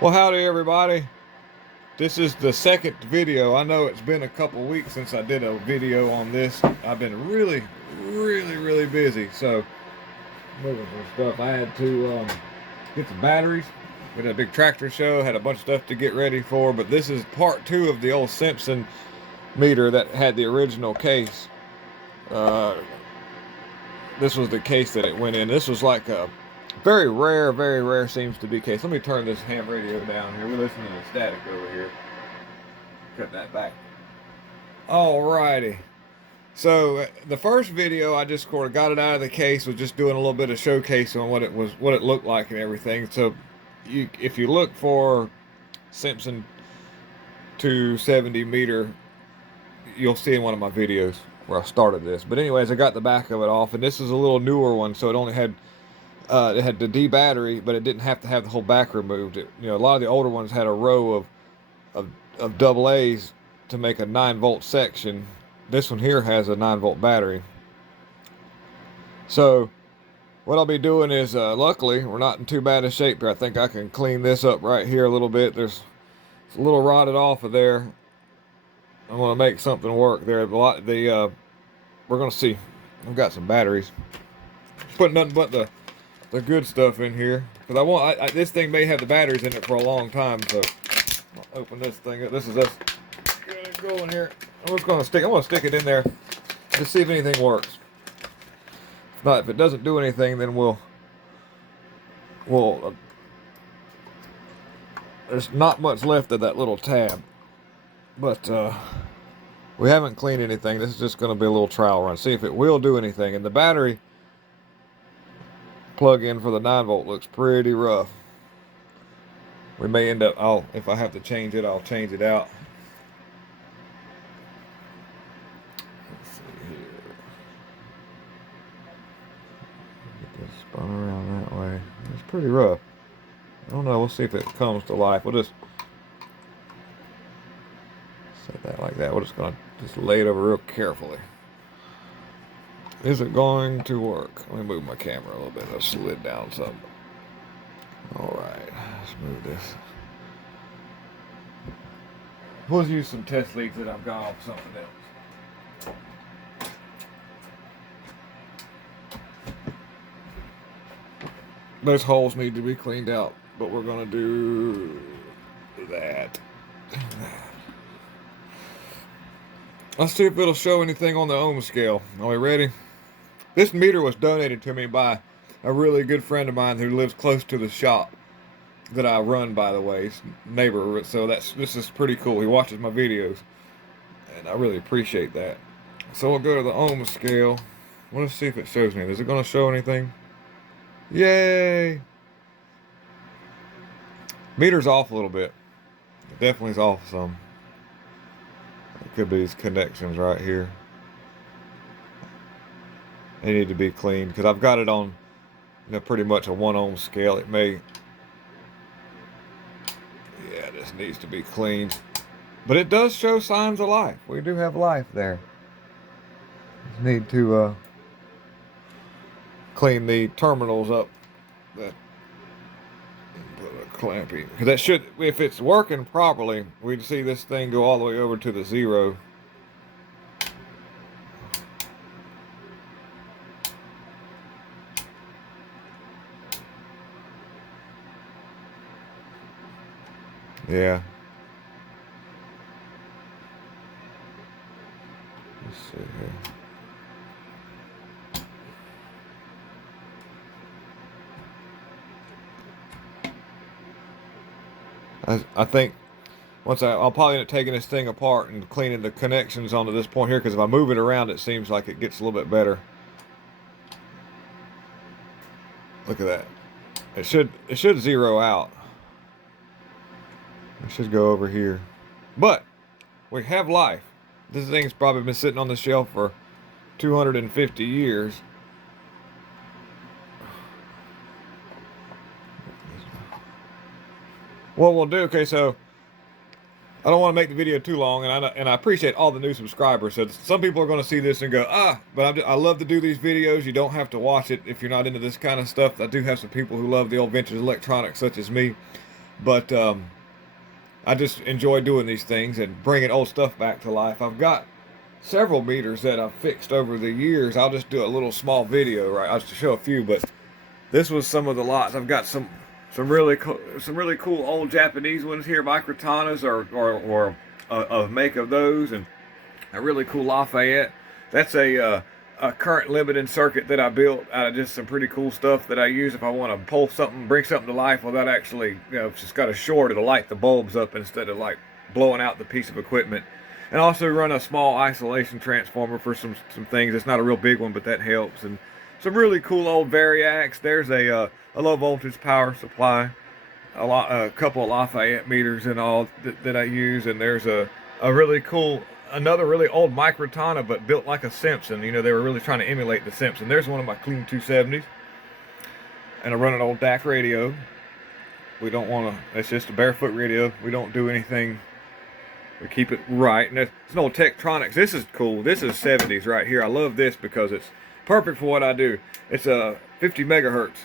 Well, howdy everybody. This is the second video. I know it's been a couple weeks since I did a video on this. I've been really busy. So, moving some stuff. I had to get some batteries. We had a big tractor show. Had a bunch of stuff to get ready for. But this is part two of the old Simpson meter that had the original case. Uh, this was the case that it went in. This was like a very rare seems to be case. Let me turn this ham radio down here. We're listening to static over here. Cut that back. Alrighty. So the first video I just sort of got it out of the case, was just doing a little bit of showcase on what it looked like and everything. So if you look for Simpson 270 meter, you'll see in one of my videos where I started this. But anyways, I got the back of it off, and this is a little newer one, so it had the D battery, but it didn't have to have the whole back removed. A lot of the older ones had a row of, of double A's to make a 9-volt section. This one here has a 9-volt battery. So what I'll be doing is, luckily, we're not in too bad a shape here. I think I can clean this up right here a little bit. It's a little rotted off of there. I'm going to make something work there. We're going to see. I've got some batteries. Put nothing but the good stuff in here, because this thing may have the batteries in it for a long time. So I'll open this thing up. This is us. Get it going here. I'm gonna stick it in there to see if anything works. If it doesn't do anything, then we'll there's not much left of that little tab, but we haven't cleaned anything. This is just going to be a little trial run, see if it will do anything. And the battery plug-in for the 9-volt looks pretty rough. We may end up, if I have to change it, I'll change it out. Let's see here. Get this spun around that way. It's pretty rough. I don't know. We'll see if it comes to life. We'll just set that like that. We're just going to just lay it over real carefully. Is it going to work? Let me move my camera a little bit. I slid down some. Alright, let's move this. We'll use some test leads that I've got off something else. Those holes need to be cleaned out, but we're going to do that. Let's see if it'll show anything on the ohm scale. Are we ready? This meter was donated to me by a really good friend of mine who lives close to the shop that I run, by the way. He's a neighbor, so this is pretty cool. He watches my videos, and I really appreciate that. So we'll go to the ohm scale. Let's see if it shows me. Is it going to show anything? Yay! Meter's off a little bit. It definitely is off some. It could be these connections right here. They need to be cleaned, because I've got it on, pretty much a 1 ohm scale. It may, yeah, this needs to be cleaned, but it does show signs of life. We do have life there. Just need to clean the terminals up. That put a clampy, because that should, if it's working properly, we'd see this thing go all the way over to the 0. Yeah. Let's see here. I think once I'll probably end up taking this thing apart and cleaning the connections onto this point here, because if I move it around, it seems like it gets a little bit better. Look at that. It should zero out. It should go over here. But we have life. This thing's probably been sitting on the shelf for 250 years. What we'll do, okay, so I don't want to make the video too long, and I appreciate all the new subscribers. So some people are going to see this and go, but I love to do these videos. You don't have to watch it if you're not into this kind of stuff. I do have some people who love the old vintage electronics, such as me. But I just enjoy doing these things and bringing old stuff back to life. I've got several meters that I've fixed over the years. I'll just do a little small video, right? I'll just show a few, but this was some of the lots. I've got some really cool old Japanese ones here, microtanas or a make of those, and a really cool Lafayette. That's a current limited circuit that I built out of just some pretty cool stuff that I use if I want to pull something, bring something to life without actually, if it's got a short, it'll light the bulbs up instead of like blowing out the piece of equipment. And also run a small isolation transformer for some things. It's not a real big one, but that helps. And some really cool old variacs. There's a low voltage power supply, a couple of Lafayette meters and all that I use. And there's a really cool, another really old microtana, but built like a Simpson. You know, they were really trying to emulate the Simpson. There's one of my clean 270s. And I run an old DAC radio. We don't want to, it's just a barefoot radio. We don't do anything. We keep it right. And it's an old Tektronix. This is cool. This is 70s right here. I love this because it's perfect for what I do. It's a 50 megahertz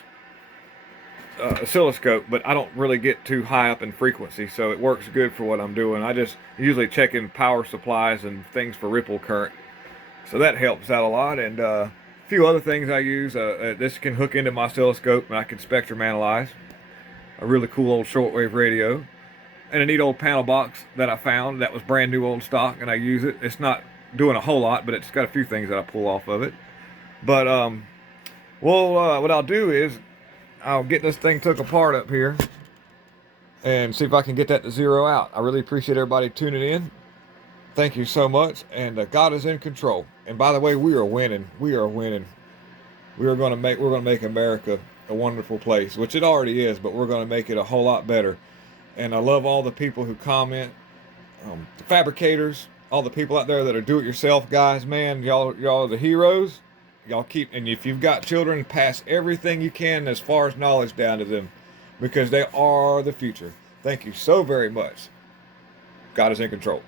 oscilloscope, but I don't really get too high up in frequency, so it works good for what I'm doing. I just usually check in power supplies and things for ripple current, so that helps out a lot. And a few other things I use. This can hook into my oscilloscope and I can spectrum analyze. A really cool old shortwave radio. And a neat old panel box that I found that was brand new old stock, and I use it. It's not doing a whole lot, but it's got a few things that I pull off of it. But what I'll do is I'll get this thing took apart up here and see if I can get that to zero out. I really appreciate everybody tuning in. Thank you so much, and God is in control. And by the way, we are winning. We are winning. We're going to make America a wonderful place, which it already is, but we're going to make it a whole lot better. And I love all the people who comment, the fabricators, all the people out there that are do-it-yourself guys. Man, y'all are the heroes. Y'all keep, and if you've got children, pass everything you can as far as knowledge down to them, because they are the future. Thank you so very much. God is in control.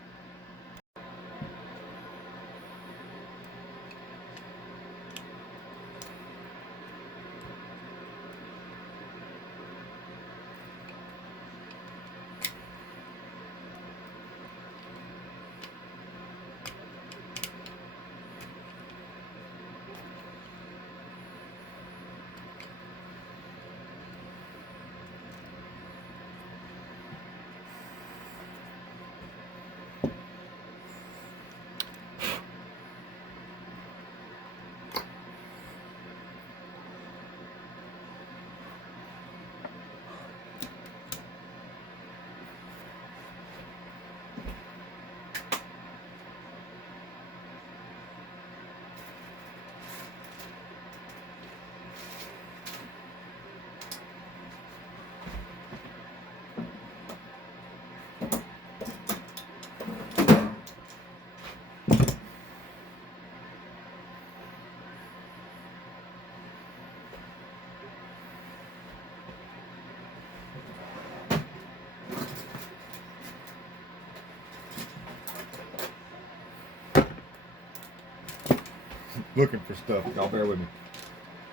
Looking for stuff. Y'all bear with me.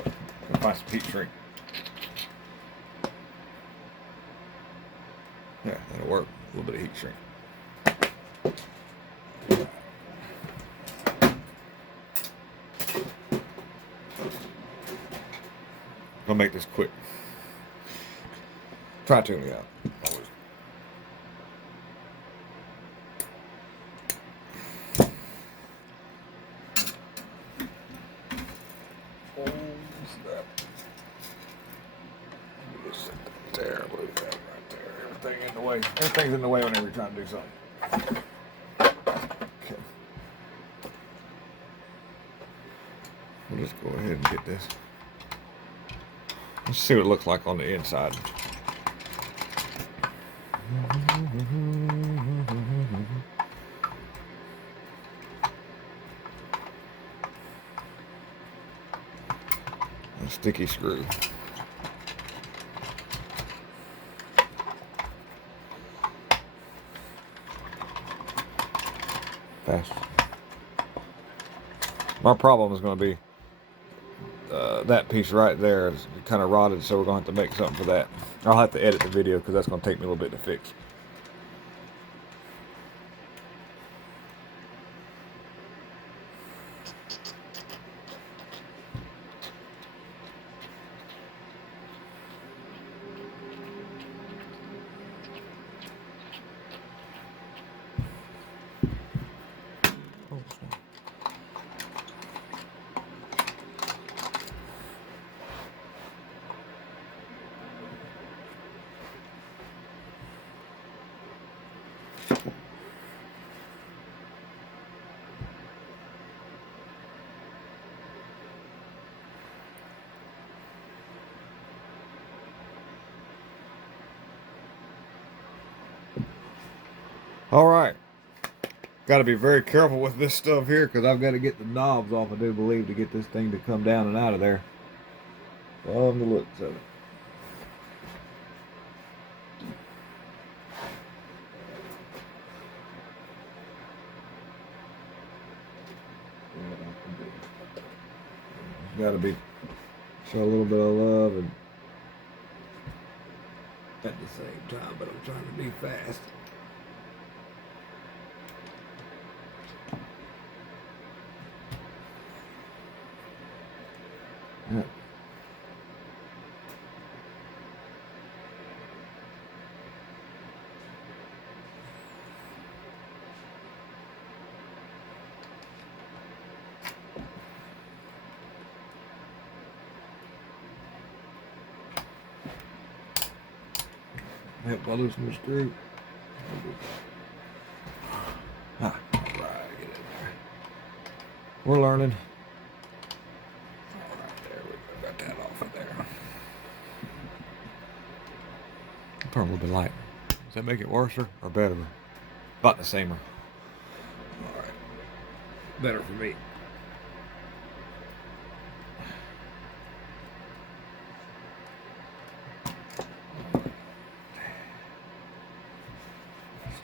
Gonna find some heat shrink. Yeah, that'll work. A little bit of heat shrink. I'll make this quick. Try to me out. Always. There, move that right there. Everything in the way. Everything's in the way whenever you're trying to do something. Okay. We'll just go ahead and get this. Let's see what it looks like on the inside. A sticky screw. Fast. My problem is going to be that piece right there is kind of rotted, so we're going to have to make something for that. I'll have to edit the video because that's going to take me a little bit to fix. All right. Got to be very careful with this stuff here because I've got to get the knobs off, I do believe, to get this thing to come down and out of there. Love the looks of it. Got to be show a little bit of love and at the same time, but I'm trying to be fast. Yeah. Help I loosen the screw. Ah, right, get in there. We're learning. All right, there we go. Got that off of there. Turn a little bit light. Does that make it worse or better? About the same. All right, better for me.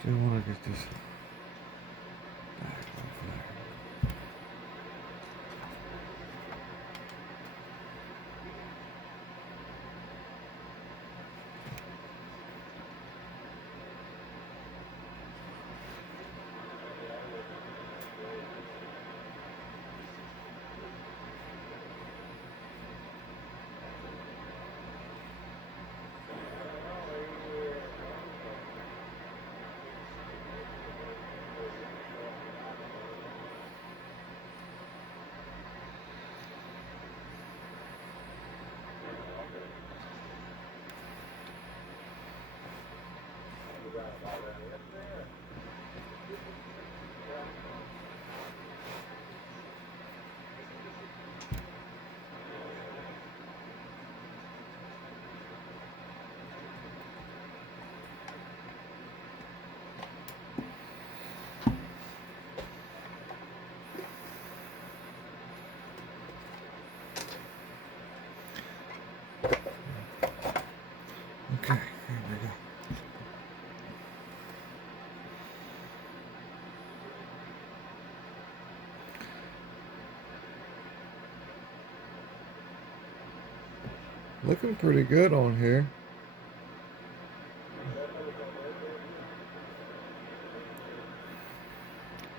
Still want to get this back off there. Okay, here we go. Looking pretty good on here.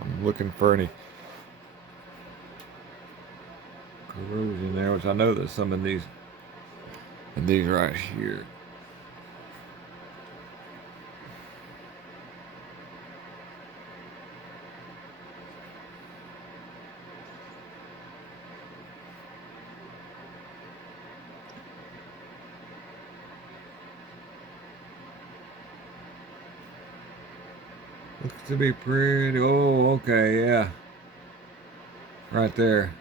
I'm looking for any corrosion there, which I know there's some in these right here. Looks to be pretty. Oh, okay, yeah. Right there.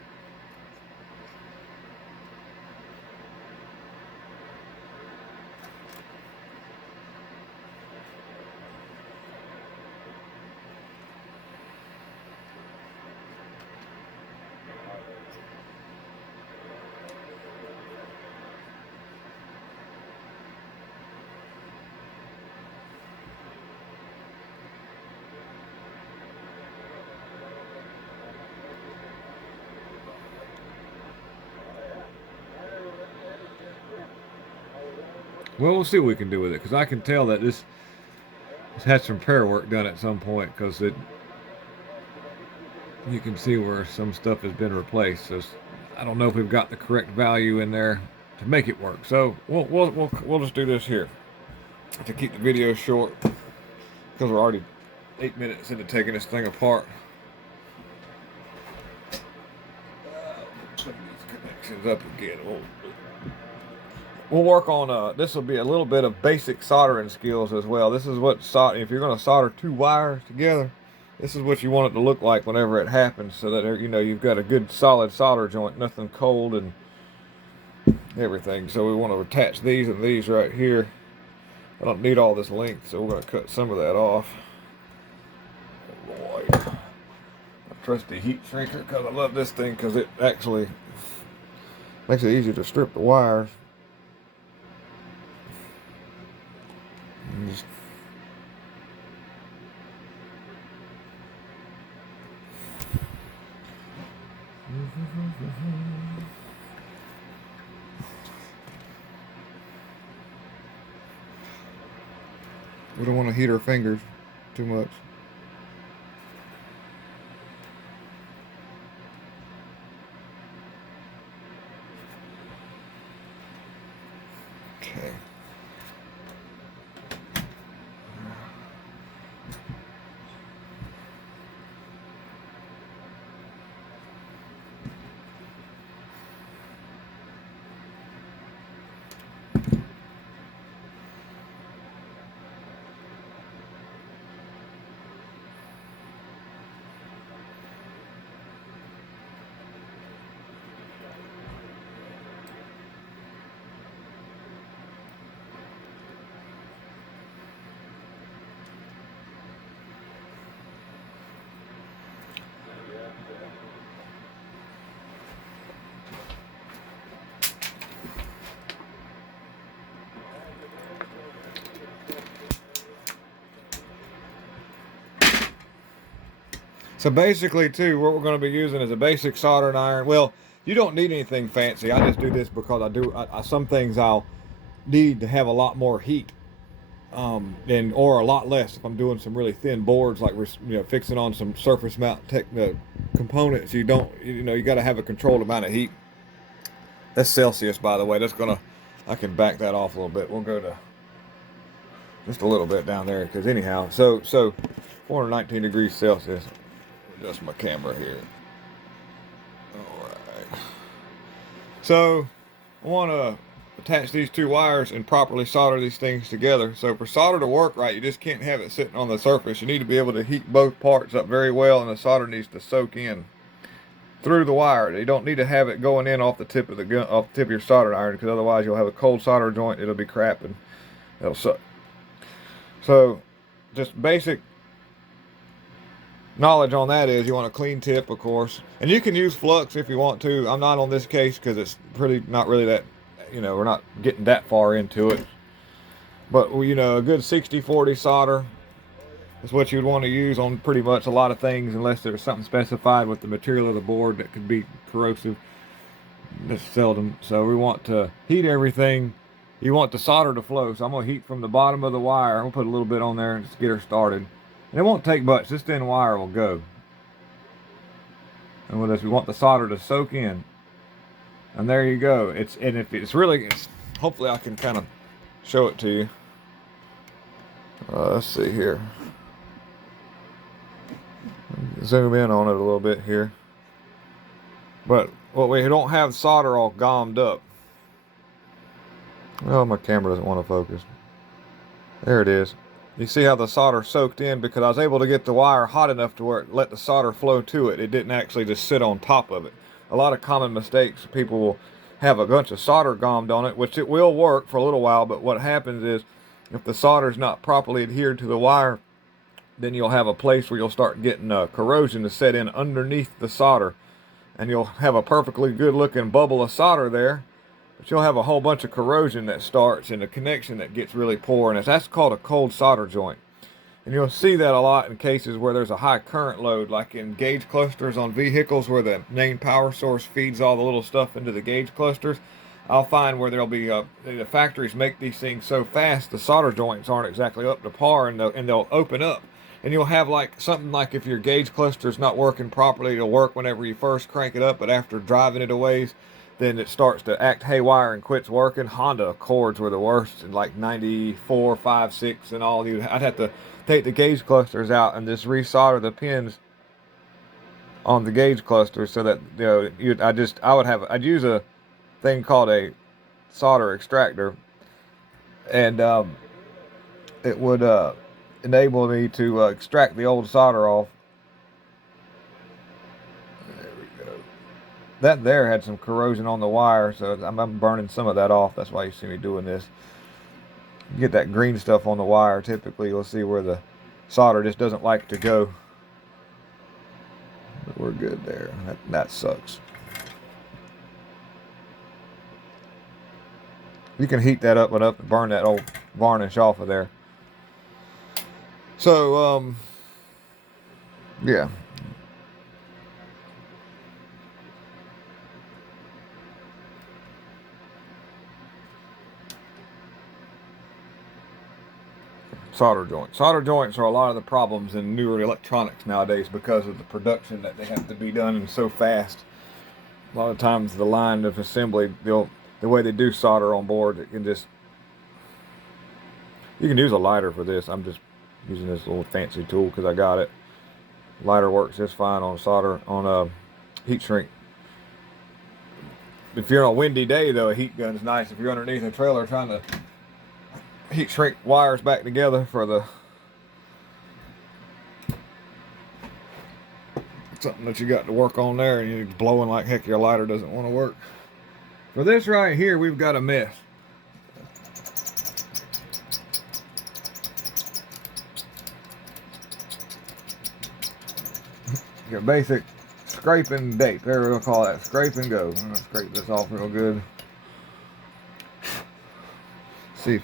Well, we'll see what we can do with it, because I can tell that this had some repair work done at some point, because you can see where some stuff has been replaced. So I don't know if we've got the correct value in there to make it work. So we'll just do this here to keep the video short, because we're already 8 minutes into taking this thing apart. Put these connections up again. We'll work on this will be a little bit of basic soldering skills as well. This is what if you're going to solder two wires together, this is what you want it to look like whenever it happens, so that you've got a good solid solder joint, nothing cold and everything. So we want to attach these and these right here. I don't need all this length, so we're going to cut some of that off. Oh boy. A trusty heat shrinker, because I love this thing, because it actually makes it easy to strip the wires. Just we don't want to heat our fingers too much. Okay. So basically, too, what we're going to be using is a basic soldering iron. Well, you don't need anything fancy. I just do this because some things I'll need to have a lot more heat, or a lot less if I'm doing some really thin boards, like we're fixing on some surface mount components. You got to have a controlled amount of heat. That's Celsius, by the way. I can back that off a little bit. We'll go to just a little bit down there, because anyhow, so 419 degrees Celsius. Adjust my camera here. All right. So I want to attach these two wires and properly solder these things together. So for solder to work right, you just can't have it sitting on the surface. You need to be able to heat both parts up very well, and the solder needs to soak in through the wire. You don't need to have it going in off the tip of your soldering iron, because otherwise you'll have a cold solder joint. It'll be crap and it'll suck. So just basic knowledge on that is you want a clean tip, of course, and you can use flux if you want to. I'm not on this case because it's not really that, we're not getting that far into it. But a good 60-40 solder is what you'd want to use on pretty much a lot of things, unless there's something specified with the material of the board that could be corrosive. That's seldom. So we want to heat everything. You want the solder to flow, so I'm going to heat from the bottom of the wire. I'm going to put a little bit on there and just get her started. And it won't take much. This thin wire will go. And with this, we want the solder to soak in. And there you go. Hopefully I can kind of show it to you. Let's see here. Zoom in on it a little bit here. But we don't have solder all gommed up. Oh, my camera doesn't want to focus. There it is. You see how the solder soaked in, because I was able to get the wire hot enough to where it let the solder flow to it. It didn't actually just sit on top of it. A lot of common mistakes, people will have a bunch of solder gommed on it, which it will work for a little while, but what happens is if the solder is not properly adhered to the wire, then you'll have a place where you'll start getting corrosion to set in underneath the solder, and you'll have a perfectly good looking bubble of solder there, but you'll have a whole bunch of corrosion that starts and a connection that gets really poor, and that's called a cold solder joint. And you'll see that a lot in cases where there's a high current load, like in gauge clusters on vehicles where the main power source feeds all the little stuff into the gauge clusters. I'll find where there'll be the factories make these things so fast the solder joints aren't exactly up to par, and they'll open up, and you'll have like something like if your gauge cluster is not working properly, it'll work whenever you first crank it up, but after driving it a ways, then it starts to act haywire and quits working. Honda Accords were the worst in like 94, 5, 6, and all. I'd have to take the gauge clusters out and just resolder the pins on the gauge cluster so that I'd use a thing called a solder extractor, and it would enable me to extract the old solder off. There we go. That there had some corrosion on the wire, so I'm burning some of that off. That's why you see me doing this. You get that green stuff on the wire, typically you'll see where the solder just doesn't like to go. But we're good there. That sucks. You can heat that up and burn that old varnish off of there. So, yeah. Solder joints. Solder joints are a lot of the problems in newer electronics nowadays because of the production that they have to be done so fast. A lot of times the line of assembly, the way they do solder on board, it can just, you can use a lighter for this. I'm just using this little fancy tool because I got it. Lighter works just fine on solder, on a heat shrink. If you're on a windy day though, a heat gun is nice. If you're underneath a trailer trying to heat shrink wires back together for the something that you got to work on there, and you're blowing like heck, your lighter doesn't want to work. For this right here, we've got a mess. Your basic scrape and date. There we'll call that scrape and go. I'm gonna scrape this off real good. See,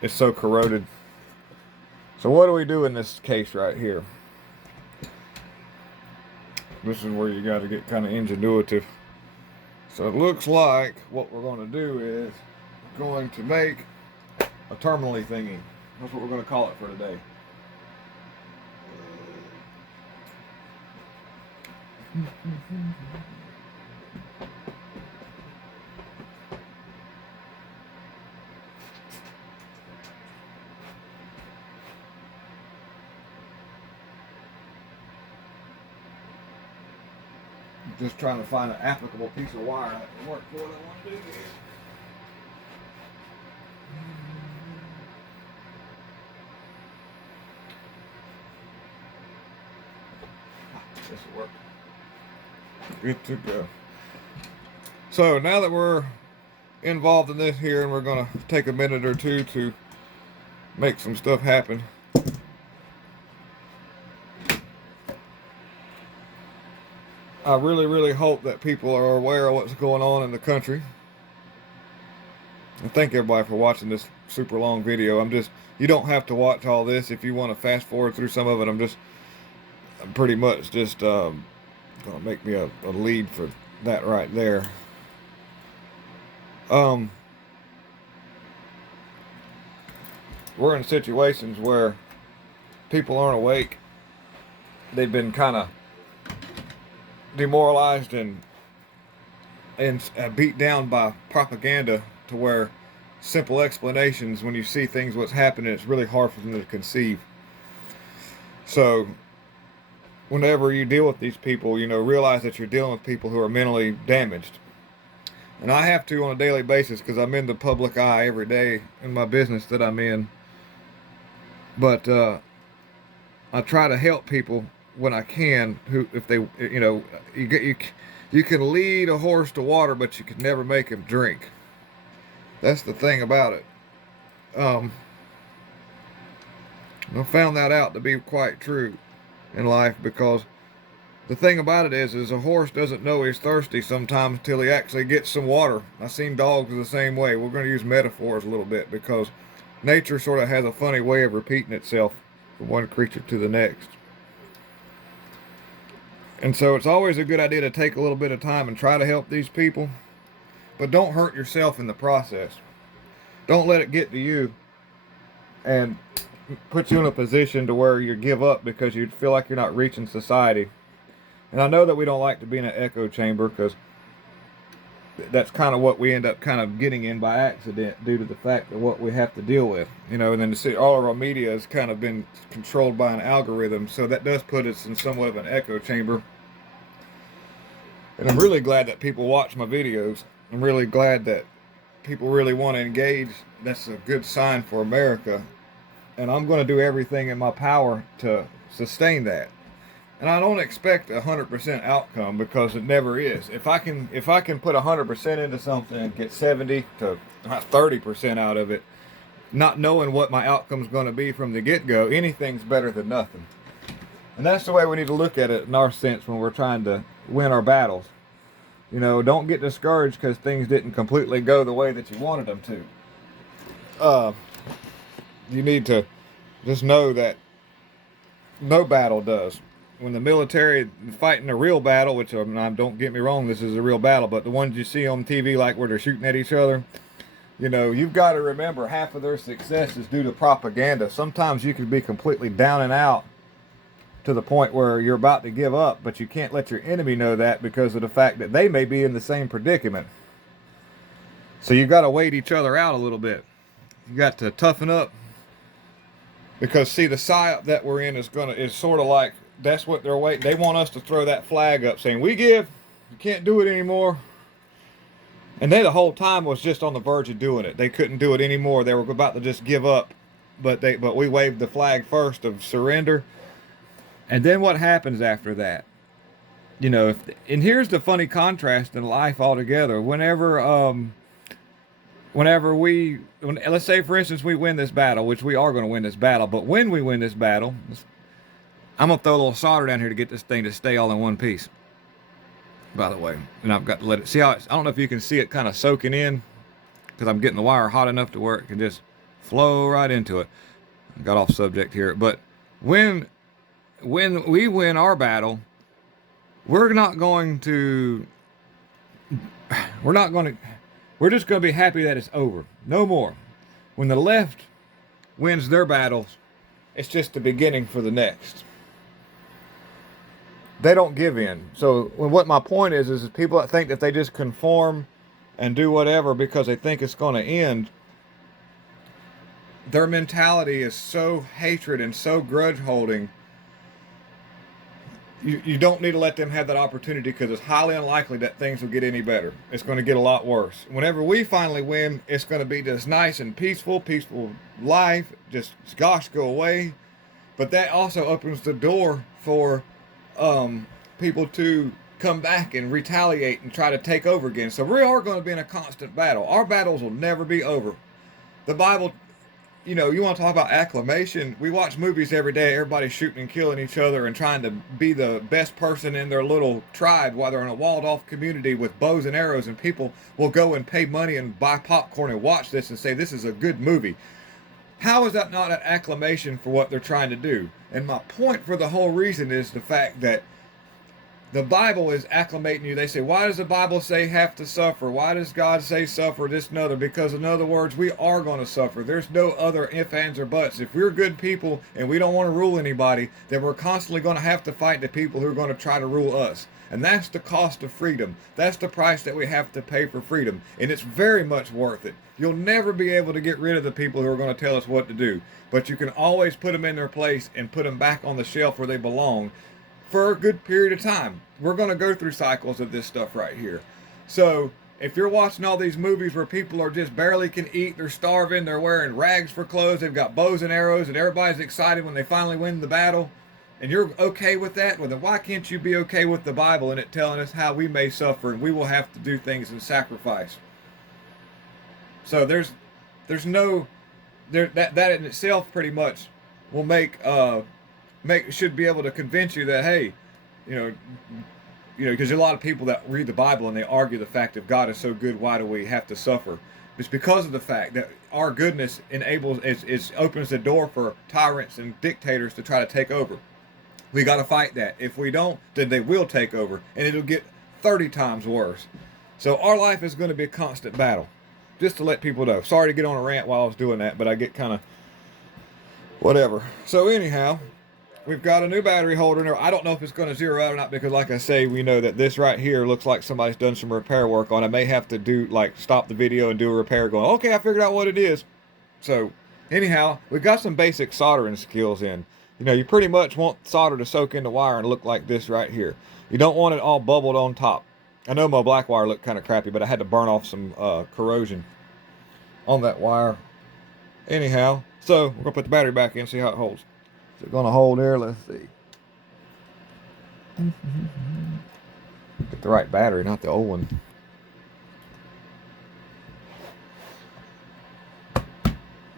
it's so corroded. So what do we do in this case right here? This is where you got to get kind of ingenuitive. So it looks like what we're going to do is we're going to make a terminally thingy. That's what we're going to call it for today. Just trying to find an applicable piece of wire that can work for what I want to do here. This will work. Good to go. So now that we're involved in this here, and we're going to take a minute or two to make some stuff happen. I really, really hope that people are aware of what's going on in the country. And thank everybody for watching this super long video. You don't have to watch all this. If you want to fast forward through some of it, I'm pretty much just going to make me a lead for that right there. We're in situations where people aren't awake. They've been kind of demoralized and beat down by propaganda, to where simple explanations, when you see things what's happening, it's really hard for them to conceive. So whenever you deal with these people, realize that you're dealing with people who are mentally damaged. And I have to on a daily basis, because I'm in the public eye every day in my business that I'm in. But I try to help people when I can, who, if they, you can lead a horse to water, but you can never make him drink. That's the thing about it. I found that out to be quite true in life, because the thing about it is a horse doesn't know he's thirsty sometimes till he actually gets some water. I've seen dogs the same way. We're going to use metaphors a little bit, because nature sort of has a funny way of repeating itself from one creature to the next. And so it's always a good idea to take a little bit of time and try to help these people, but don't hurt yourself in the process. Don't let it get to you and put you in a position to where you give up because you feel like you're not reaching society. And I know that we don't like to be in an echo chamber because that's kind of what we end up kind of getting in by accident due to the fact of what we have to deal with. You know, and then to see all of our media has kind of been controlled by an algorithm, so that does put us in somewhat of an echo chamber. And I'm really glad that people watch my videos. I'm really glad that people really want to engage. That's a good sign for America. And I'm going to do everything in my power to sustain that. And I don't expect a 100% outcome because it never is. If I can put 100% into something and get 70 to 30% out of it, not knowing what my outcome is going to be from the get-go, anything's better than nothing. And that's the way we need to look at it in our sense when we're trying to win our battles. You know, don't get discouraged because things didn't completely go the way that you wanted them to. You need to just know that no battle does. When the military fighting a real battle, which don't get me wrong, this is a real battle, but the ones you see on TV, like where they're shooting at each other, you know, you've got to remember half of their success is due to propaganda. Sometimes you could be completely down and out to the point where you're about to give up, but you can't let your enemy know that because of the fact that they may be in the same predicament. So you've got to wait each other out a little bit. You got to toughen up because see, the psyop that we're in is sort of like, that's what they're waiting. They want us to throw that flag up saying, we give, you can't do it anymore. And they the whole time was just on the verge of doing it. They couldn't do it anymore. They were about to just give up. But we waved the flag first of surrender. And then what happens after that? You know, and here's the funny contrast in life altogether. Let's say for instance we win this battle, which we are going to win this battle, but when we win this battle, I'm going to throw a little solder down here to get this thing to stay all in one piece, by the way. And I've got to let it, see how I don't know if you can see it kind of soaking in, because I'm getting the wire hot enough to where it can just flow right into it. I got off subject here. But when we win our battle, we're just going to be happy that it's over. No more. When the left wins their battles, it's just the beginning for the next. They don't give in. So what my point is people that think that they just conform and do whatever because they think it's going to end, their mentality is so hatred and so grudge holding. You don't need to let them have that opportunity because it's highly unlikely that things will get any better. It's going to get a lot worse. Whenever we finally win, it's going to be just nice and peaceful life. Just, gosh, go away. But that also opens the door for people to come back and retaliate and try to take over again. So we are going to be in a constant battle. Our battles will never be over. The Bible, you know, you want to talk about acclamation. We watch movies every day, everybody shooting and killing each other and trying to be the best person in their little tribe while they're in a walled off community with bows and arrows, and people will go and pay money and buy popcorn and watch this and say this is a good movie. How is that not an acclamation for what they're trying to do? And my point for the whole reason is the fact that the Bible is acclimating you. They say, why does the Bible say have to suffer? Why does God say suffer this and other? Because in other words, we are going to suffer. There's no other ifs, ands, or buts. If we're good people and we don't want to rule anybody, then we're constantly going to have to fight the people who are going to try to rule us. And that's the cost of freedom. That's the price that we have to pay for freedom. And it's very much worth it. You'll never be able to get rid of the people who are going to tell us what to do. But you can always put them in their place and put them back on the shelf where they belong for a good period of time. We're going to go through cycles of this stuff right here. So if you're watching all these movies where people are just barely can eat, they're starving, they're wearing rags for clothes, they've got bows and arrows, and everybody's excited when they finally win the battle, and you're okay with that, well then why can't you be okay with the Bible and it telling us how we may suffer and we will have to do things in sacrifice? So that in itself pretty much will should be able to convince you that, hey, you know, because there's a lot of people that read the Bible and they argue the fact that God is so good, why do we have to suffer? It's because of the fact that our goodness opens the door for tyrants and dictators to try to take over. We got to fight that. If we don't, then they will take over, and it'll get 30 times worse. So our life is going to be a constant battle. Just to let people know. Sorry to get on a rant while I was doing that, but I get kind of whatever. So anyhow, we've got a new battery holder in there. I don't know if it's going to zero out or not because, like I say, we know that this right here looks like somebody's done some repair work on it. I may have to do, like, stop the video and do a repair going, okay, I figured out what it is. So anyhow, we've got some basic soldering skills in. You know, you pretty much want solder to soak into wire and look like this right here. You don't want it all bubbled on top. I know my black wire looked kind of crappy, but I had to burn off some corrosion on that wire. Anyhow, so we're going to put the battery back in and see how it holds. Is it going to hold here? Let's see. Get the right battery, not the old one.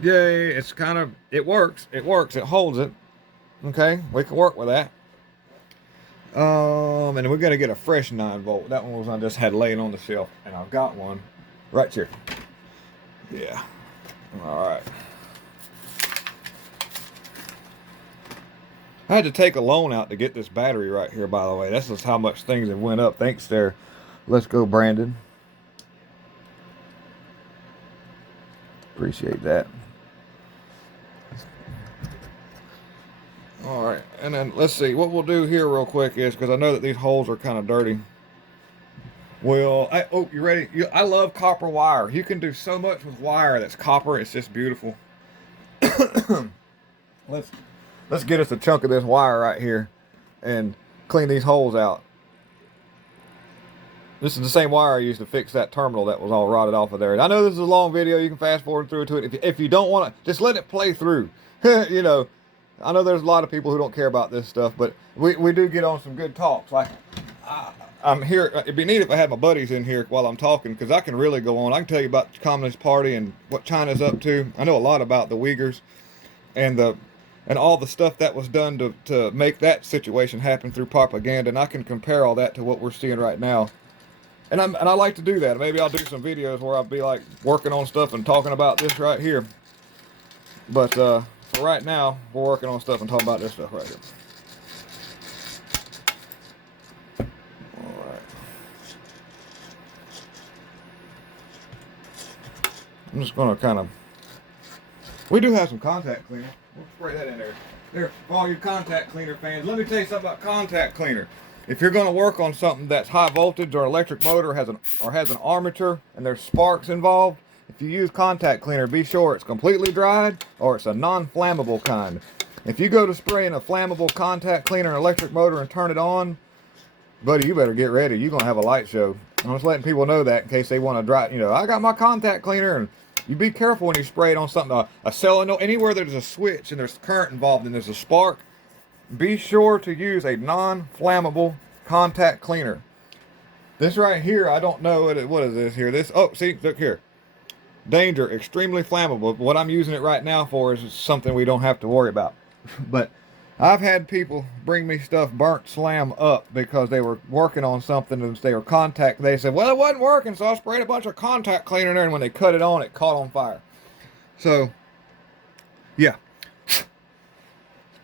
Yay, it's kind of, it works, it holds it. Okay, we can work with that. And we're gonna get a fresh 9-volt. That one was I just had laying on the shelf, and I've got one right here. Yeah. All right. I had to take a loan out to get this battery right here, by the way. This is how much things have went up. Thanks there. Let's go, Brandon. Appreciate that. All right, and then let's see what we'll do here real quick is, because I know that these holes are kind of dirty. Oh, you ready? I love copper wire. You can do so much with wire that's copper. It's just beautiful. Let's get us a chunk of this wire right here and clean these holes out. This is the same wire I used to fix that terminal that was all rotted off of there. And I know this is a long video. You can fast forward through to it. If you don't want to, just let it play through. You know, I know there's a lot of people who don't care about this stuff, but we do get on some good talks. Like, I'm here. It'd be neat if I had my buddies in here while I'm talking, because I can really go on. I can tell you about the Communist Party and what China's up to. I know a lot about the Uyghurs and all the stuff that was done to make that situation happen through propaganda, and I can compare all that to what we're seeing right now. And I like to do that. Maybe I'll do some videos where I'll be like working on stuff and talking about this right here. But for right now, we're working on stuff and talking about this stuff right here. All right. I'm just gonna kind of. We do have some contact cleaner. We'll spray that in there. There, for all you contact cleaner fans, let me tell you something about contact cleaner. If you're going to work on something that's high voltage or electric motor has an armature and there's sparks involved, if you use contact cleaner, be sure it's completely dried or it's a non-flammable kind. If you go to spraying a flammable contact cleaner and electric motor and turn it on, buddy, you better get ready. You're going to have a light show. I'm just letting people know that in case they want to dry. You know, I got my contact cleaner, and you be careful when you spray it on something, a solenoid, anywhere there's a switch and there's current involved and there's a spark. Be sure to use a non-flammable contact cleaner. This right here, I don't know what is this here. Oh, see, look here. Danger, extremely flammable. What I'm using it right now for is something we don't have to worry about. But I've had people bring me stuff burnt slam up because they were working on something and they said, well, it wasn't working, so I sprayed a bunch of contact cleaner in there, and when they cut it on, it caught on fire. So, yeah.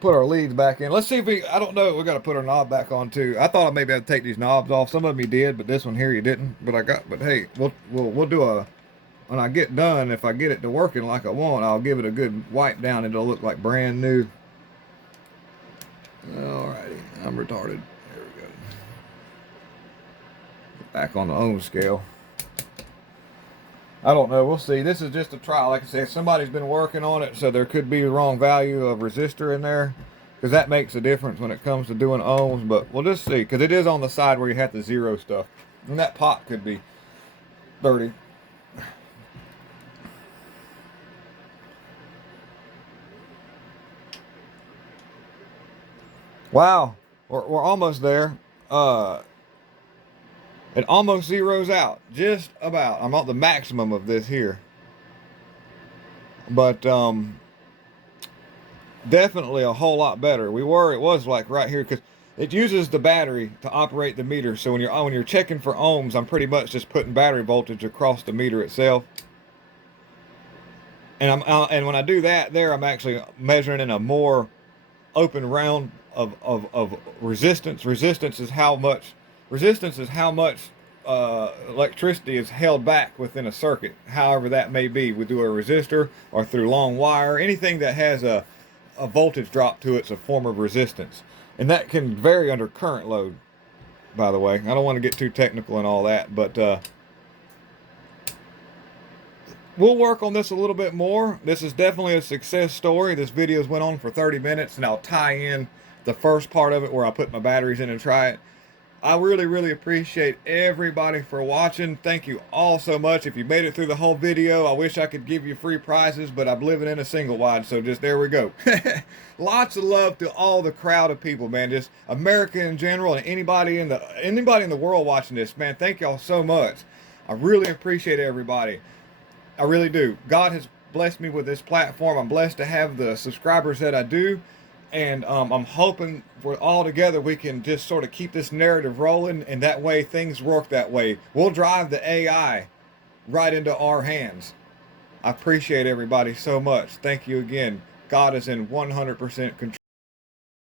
Put our leads back in. Let's see if I don't know, we got to put our knob back on too. I thought I maybe had to take these knobs off. Some of them you did, but this one here you didn't. But hey, we'll do when I get done, if I get it to working like I want, I'll give it a good wipe down and it'll look like brand new. Alrighty, I'm retarded. There we go. Back on the ohm scale. I don't know. We'll see. This is just a trial. Like I said, somebody's been working on it, so there could be the wrong value of resistor in there, because that makes a difference when it comes to doing ohms. But we'll just see, because it is on the side where you have to zero stuff, and that pot could be dirty. Wow, we're almost there. It almost zeroes out, just about. I'm at the maximum of this here, but definitely a whole lot better. It was like right here, because it uses the battery to operate the meter. So when you're checking for ohms, I'm pretty much just putting battery voltage across the meter itself. And and when I do that, I'm actually measuring in a more open round of resistance. Resistance is how much electricity is held back within a circuit, however that may be, we do a resistor or through long wire. Anything that has a voltage drop to it's a form of resistance, and that can vary under current load. By the way, I don't want to get too technical and all that, but we'll work on this a little bit more. This is definitely a success story. This video's went on for 30 minutes, and I'll tie in the first part of it where I put my batteries in and try it. I really, really appreciate everybody for watching. Thank you all so much. If you made it through the whole video, I wish I could give you free prizes, but I'm living in a single wide, so just there we go. Lots of love to all the crowd of people, man. Just America in general, and anybody in the world watching this, man. Thank y'all so much. I really appreciate everybody. I really do. God has blessed me with this platform. I'm blessed to have the subscribers that I do. And I'm hoping we're all together we can just sort of keep this narrative rolling, and that way things work that way. We'll drive the AI right into our hands. I appreciate everybody so much. Thank you again. God is in 100% control.